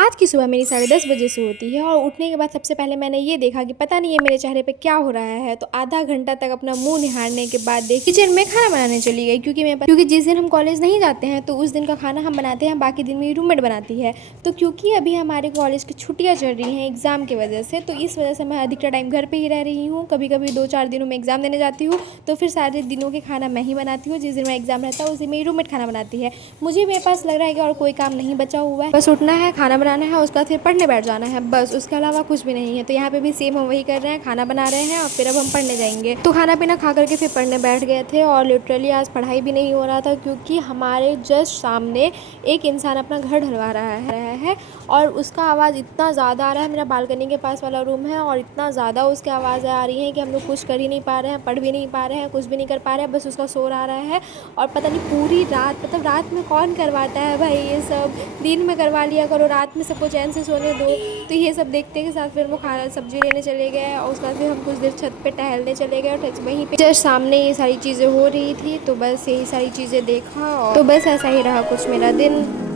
आज की सुबह मेरी 10:30 बजे से होती है और उठने के बाद सबसे पहले मैंने ये देखा कि पता नहीं है मेरे चेहरे पे क्या हो रहा है। तो आधा घंटा तक अपना मुंह निहारने के बाद किचन में खाना बनाने चली गई, क्योंकि जिस दिन हम कॉलेज नहीं जाते हैं तो उस दिन का खाना हम बनाते हैं, बाकी दिन मेरी रूममेट बनाती है। तो क्योंकि अभी हमारे कॉलेज की छुट्टियाँ चल रही हैं एग्ज़ाम की वजह से, तो इस वजह से मैं अधिकतर टाइम घर पर ही रह रही हूँ। कभी कभी 2-4 दिनों में एग्ज़ाम देने जाती हूँ, तो फिर सारे दिनों के खाना मैं ही बनाती हूँ। जिस दिन मैं एग्ज़ाम रहता है उस दिन मेरी रूममेट खाना बनाती है। मुझे मेरे पास लग रहा है कि और कोई काम नहीं बचा हुआ है, बस उठना है, खाना बनाना है, उसका फिर पढ़ने बैठ जाना है, बस उसके अलावा कुछ भी नहीं है। तो यहाँ पे भी सेम हम वही कर रहे हैं, खाना बना रहे हैं और फिर अब हम पढ़ने जाएंगे। तो खाना पीना खा करके फिर पढ़ने बैठ गए थे और लिटरली आज पढ़ाई भी नहीं हो रहा था, क्योंकि हमारे जस्ट सामने एक इंसान अपना घर ढलवा रहा है और उसका आवाज़ इतना ज़्यादा आ रहा है। मेरा बालकनी के पास वाला रूम है और इतना ज़्यादा उसकी आवाज़ आ रही है कि हम लोग कुछ कर ही नहीं पा रहे हैं, पढ़ भी नहीं पा रहे हैं, कुछ भी नहीं कर पा रहे हैं, बस उसका शोर आ रहा है। और पता नहीं पूरी रात, मतलब रात में कौन करवाता है भाई ये सब, दिन में करवा लिया करो, रात में सबको चैन से सोने दो। तो ये सब देखते के साथ फिर वो खाना सब्जी लेने चले गए और उसके बाद फिर हम कुछ देर छत पे टहलने चले गए और वहीं पे जस्ट सामने ये सारी चीज़ें हो रही थी। तो बस यही सारी चीज़ें देखा और तो बस ऐसा ही रहा कुछ मेरा दिन।